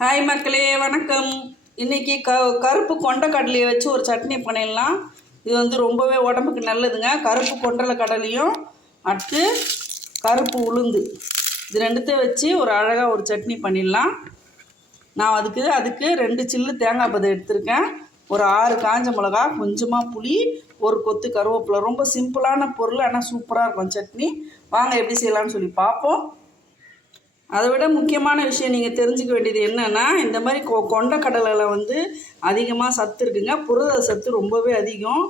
Hi மக்களே வணக்கம். இன்றைக்கி க கருப்பு கொண்ட கடலையை வச்சு ஒரு சட்னி பண்ணிடலாம். இது வந்து ரொம்பவே உடம்புக்கு நல்லதுங்க. கருப்பு கொண்டலை கடலையும் அடுத்து கருப்பு உளுந்து. இது ரெண்டுத்தையும் வச்சு ஒரு அழகாக ஒரு சட்னி பண்ணிடலாம். நான் அதுக்கு அதுக்கு ரெண்டு சில்லு தேங்காய் பதம் எடுத்திருக்கேன். ஒரு ஆறு காஞ்ச மிளகா கொஞ்சமாக புளி ஒரு கொத்து கருவேப்பிலை. ரொம்ப சிம்பிளான பொருள் ஆனால் சூப்பராக இருக்கும் சட்னி. வாங்க எப்படி செய்யலாம்னு சொல்லி பார்ப்போம். அதை விட முக்கியமான விஷயம் நீங்கள் தெரிஞ்சுக்க வேண்டியது என்னென்னா இந்த மாதிரி கொ கொண்டக்கடலையில் வந்து அதிகமாக சத்து இருக்குங்க. புரத சத்து ரொம்பவே அதிகம்.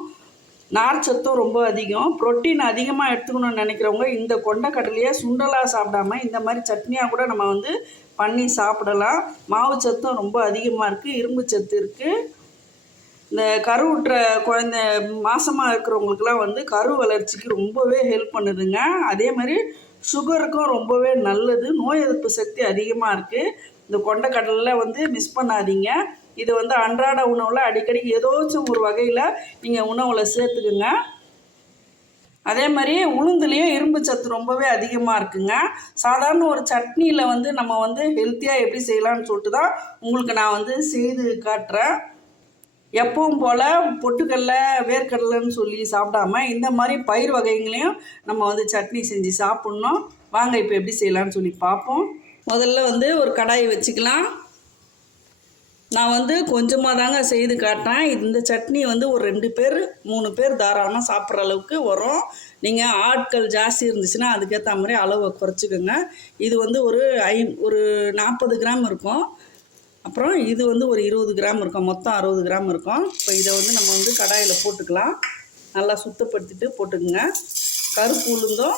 நார் சத்தும் ரொம்ப அதிகம். புரோட்டீன் அதிகமாக எடுத்துக்கணும்னு நினைக்கிறவங்க இந்த கொண்ட சுண்டலாக சாப்பிடாம இந்த மாதிரி சட்னியாக கூட நம்ம வந்து பண்ணி சாப்பிடலாம். மாவு சத்தும் ரொம்ப அதிகமாக இருக்குது இரும்பு சத்து இருக்குது இந்த கருவுற்ற குழந்தை மாசமாக இருக்கிறவங்களுக்குலாம் வந்து கரு வளர்ச்சிக்கு ரொம்பவே ஹெல்ப் பண்ணுதுங்க. அதே மாதிரி சுகருக்கும் ரொம்பவே நல்லது. நோய் எதிர்ப்பு சக்தி அதிகமாக இருக்குது இந்த கொண்டக்கடலில் வந்து மிஸ் பண்ணாதீங்க. இது வந்து அன்றாட உணவில் அடிக்கடி ஏதோச்சும் ஒரு வகையில் நீங்கள் உணவில் சேர்த்துக்குங்க. அதே மாதிரி உளுந்துலேயும் இரும்பு சத்து ரொம்பவே அதிகமாக இருக்குங்க. சாதாரண ஒரு சட்னியில் வந்து நம்ம வந்து ஹெல்த்தியாக எப்படி செய்யலாம்னு சொல்லிட்டு தான் உங்களுக்கு நான் வந்து செய்து காட்டுறேன். எப்பவும் போல் பொட்டுக்கடல வேர்க்கடலைன்னு சொல்லி சாப்பிடாம இந்த மாதிரி பயிர் வகைகளையும் நம்ம வந்து சட்னி செஞ்சு சாப்பிட்ணும். வாங்க இப்போ எப்படி செய்யலாம்னு சொல்லி பார்ப்போம். முதல்ல வந்து ஒரு கடாய் வச்சுக்கலாம். நான் வந்து கொஞ்சமாக தாங்க செய்து காட்டேன் இந்த சட்னி வந்து ஒரு ரெண்டு பேர் மூணு பேர் தாராளமாக சாப்பிட்ற அளவுக்கு வரும். நீங்கள் ஆட்கள் ஜாஸ்தி இருந்துச்சுன்னா அதுக்கேற்ற மாதிரி அளவை குறைச்சிக்கோங்க. இது வந்து ஒரு ஐ ஒரு நாற்பது கிராம் இருக்கும். அப்புறம் இது வந்து ஒரு இருபது கிராம் இருக்கும். மொத்தம் அறுபது கிராம் இருக்கும். இப்போ இதை வந்து நம்ம வந்து கடாயில் போட்டுக்கலாம். நல்லா சுத்தப்படுத்திட்டு போட்டுக்குங்க. கருப்பு உளுந்தும்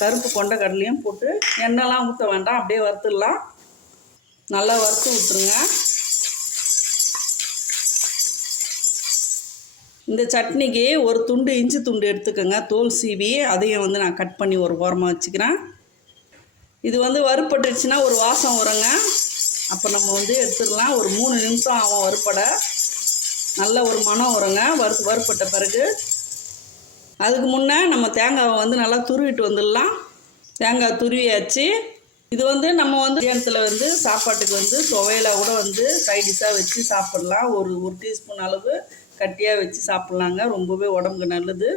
கருப்பு கொண்ட கடலையும் போட்டு எண்ணெய்லாம் ஊற்ற வேண்டாம். அப்படியே வறுத்துடலாம். நல்லா வறுத்து விட்டுருங்க. இந்த சட்னிக்கு ஒரு துண்டு இஞ்சி துண்டு எடுத்துக்கோங்க. தோல் சீவி அதையும் வந்து நான் கட் பண்ணி ஒரு ஓரமாக வச்சுக்கிறேன். இது வந்து வறுப்பட்டுச்சுன்னா ஒரு வாசம் வருங்க. அப்போ நம்ம வந்து எடுத்துடலாம் ஒரு மூணு நிமிஷம் ஆகும் வறுப்பட. நல்ல ஒரு மனம் வருங்க. வறு வறுப்பட்ட பிறகு. அதுக்கு முன்னே நம்ம தேங்காவை வந்து நல்லா துருவிட்டு வந்துடலாம். தேங்காய் துருவியாச்சு. இது வந்து நம்ம வந்து மத்தியானத்தில் வந்து சாப்பாட்டுக்கு வந்து துவையில கூட வந்து சைடிஷாக வச்சு சாப்பிட்லாம். ஒரு ஒரு டீஸ்பூன் அளவு கட்டியாக வச்சு சாப்பிட்லாங்க. ரொம்பவே உடம்புக்கு நல்லது.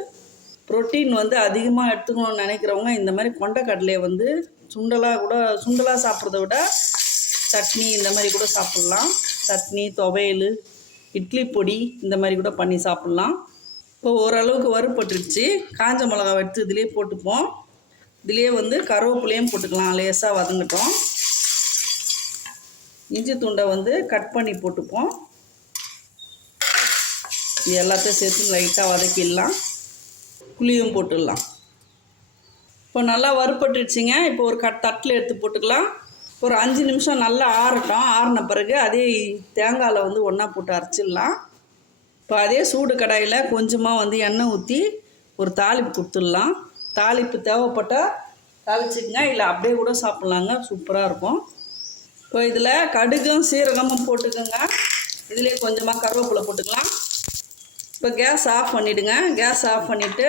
புரோட்டீன் வந்து அதிகமாக எடுத்துக்கணும்னு நினைக்கிறவங்க இந்த மாதிரி கொண்டக்கடலையை வந்து சுண்டலாக கூட சுண்டலாக சாப்பிட்றத விட சட்னி இந்த மாதிரி கூட சாப்பிட்லாம். சட்னி துவையல் இட்லி பொடி இந்த மாதிரி கூட பண்ணி சாப்பிட்லாம். இப்போ ஓரளவுக்கு வறுபட்டுருச்சு. காஞ்ச மிளகா எடுத்து இதிலே போட்டுப்போம். இதிலே வந்து கருவேப்பிலையும் போட்டுக்கலாம். லேசாக வதங்கட்டும். இஞ்சி துண்டை வந்து கட் பண்ணி போட்டுப்போம். இது எல்லாத்தையும் சேர்த்து லைட்டாக வதக்கிடலாம். புளியும் போட்டுடலாம். இப்போ நல்லா வறுபட்டுருச்சுங்க. இப்போ ஒரு கட் தட்டில் எடுத்து போட்டுக்கலாம். ஒரு அஞ்சு நிமிஷம் நல்லா ஆறட்டும். ஆறின பிறகு அதே தேங்காயில் வந்து ஒன்றா போட்டு அரைச்சிடலாம். இப்போ அதே சூடு கடாயில் கொஞ்சமாக வந்து எண்ணெய் ஊற்றி ஒரு தாளிப்பு கொடுத்துடலாம். தாளிப்பு தேவைப்பட்டால் தாளிச்சிக்கங்க. இல்லை அப்படியே கூட சாப்பிட்லாங்க. சூப்பராக இருக்கும். இப்போ இதில் கடுகும் சீரகமும் போட்டுக்கோங்க. இதுலேயே கொஞ்சமாக கருவேப்பிலை போட்டுக்கலாம். இப்போ கேஸ் ஆஃப் பண்ணிவிடுங்க கேஸ் ஆஃப் பண்ணிவிட்டு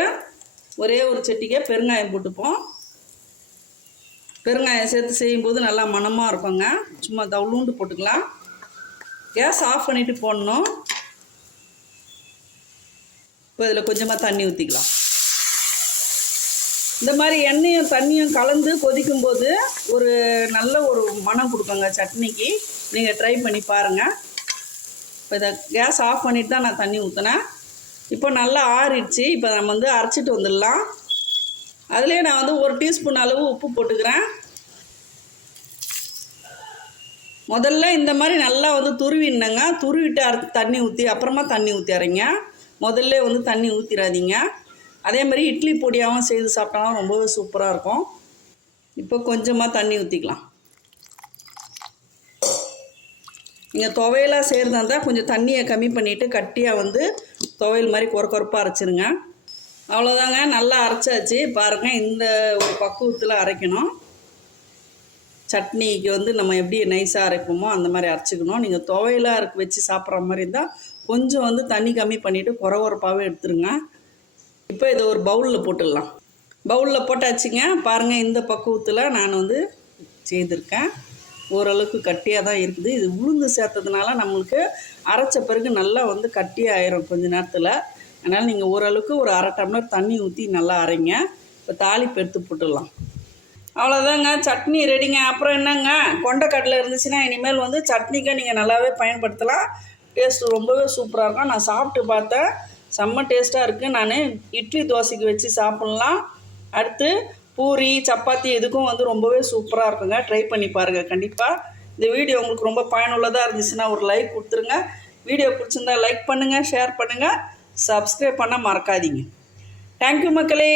ஒரே ஒரு செட்டிக்கே பெருங்காயம் போட்டுப்போம். பெருங்காயம் சேர்த்து செய்யும்போது நல்லா மணமாக இருக்குங்க. சும்மா தவுளுண்டு போட்டுக்கலாம். கேஸ் ஆஃப் பண்ணிவிட்டு போடணும். இப்போ இதில் கொஞ்சமாக தண்ணி ஊற்றிக்கலாம் இந்த மாதிரி எண்ணெயும் தண்ணியும் கலந்து கொதிக்கும்போது ஒரு நல்ல ஒரு மனம் கொடுக்குங்க சட்னிக்கு. நீங்கள் ட்ரை பண்ணி பாருங்கள் இப்போ இதை கேஸ் ஆஃப் பண்ணிவிட்டு தான் நான் தண்ணி ஊற்றினேன் இப்போ நல்லா ஆறிடுச்சு. இப்போ நம்ம வந்து அரைச்சிட்டு வந்துடலாம். அதுலேயே நான் வந்து ஒரு டீஸ்பூன் அளவு உப்பு போட்டுக்கிறேன். முதல்ல இந்த மாதிரி நல்லா வந்து துருவிடுங்க துருவிட்டு அரை தண்ணி ஊற்றி அப்புறமா தண்ணி ஊற்றிறீங்க முதல்ல வந்து தண்ணி ஊற்றிடாதீங்க அதே மாதிரி இட்லி பொடியாகவும் செய்து சாப்பிட்டாலும் ரொம்பவே சூப்பராக இருக்கும். இப்போ கொஞ்சமாக தண்ணி ஊற்றிக்கலாம் நீங்கள் துவையலாக செய்கிறதா இருந்தால் கொஞ்சம் தண்ணியை கம்மி பண்ணிவிட்டு கட்டியாக வந்து துவையல் மாதிரி கொர கொரப்பாக அரைச்சிருங்க. அவ்வளோதாங்க நல்லா அரைச்சாச்சு. பாருங்கள் இந்த ஒரு பக்குவத்தில் அரைக்கணும். சட்னிக்கு வந்து நம்ம எப்படி நைஸாக அரைப்போமோ அந்த மாதிரி அரைச்சிக்கணும். நீங்கள் துவையலாக இருக்க வச்சு சாப்பிட்ற மாதிரி இருந்தால் கொஞ்சம் வந்து தண்ணி கம்மி பண்ணிவிட்டு குறை குறைப்பாகவே எடுத்துருங்க. இப்போ இதை ஒரு பவுலில் போட்டுடலாம். பவுலில் போட்டாச்சுங்க. பாருங்கள் இந்த பக்குவத்தில் நான் வந்து செய்திருக்கேன் ஓரளவுக்கு கட்டியாக தான் இருக்குது. இது உளுந்து சேர்த்ததுனால நம்மளுக்கு அரைச்ச பிறகு நல்லா வந்து கட்டியாயிரும் கொஞ்ச நேரத்தில். அதனால் நீங்கள் ஓரளவுக்கு ஒரு அரை டம்ளர் தண்ணி ஊற்றி நல்லா அரைங்க. இப்போ தாளிப்பு எடுத்து போட்டுடலாம். அவ்வளோதாங்க சட்னி ரெடிங்க. அப்புறம் என்னங்க? கொண்டைக்கடலை இருந்துச்சுன்னா இனிமேல் வந்து சட்னிக்கு நீங்கள் நல்லாவே பயன்படுத்தலாம். டேஸ்ட்டு ரொம்பவே சூப்பராக இருக்கும். நான் சாப்பிட்டு பார்த்தேன். செம்ம டேஸ்ட்டாக இருக்குது நான் இட்லி தோசைக்கு வச்சு சாப்பிட்லாம். அடுத்து பூரி சப்பாத்தி இதுக்கும் வந்து ரொம்பவே சூப்பராக இருக்குங்க. ட்ரை பண்ணி பாருங்கள் கண்டிப்பாக இந்த வீடியோ உங்களுக்கு ரொம்ப பயனுள்ளதாக இருந்துச்சுன்னா ஒரு லைக் கொடுத்துருங்க. வீடியோ பிடிச்சிருந்தா லைக் பண்ணுங்கள் ஷேர் பண்ணுங்கள் சப்ஸ்கிரைப் பண்ண மறக்காதீங்க. தேங்க்யூ மக்களே.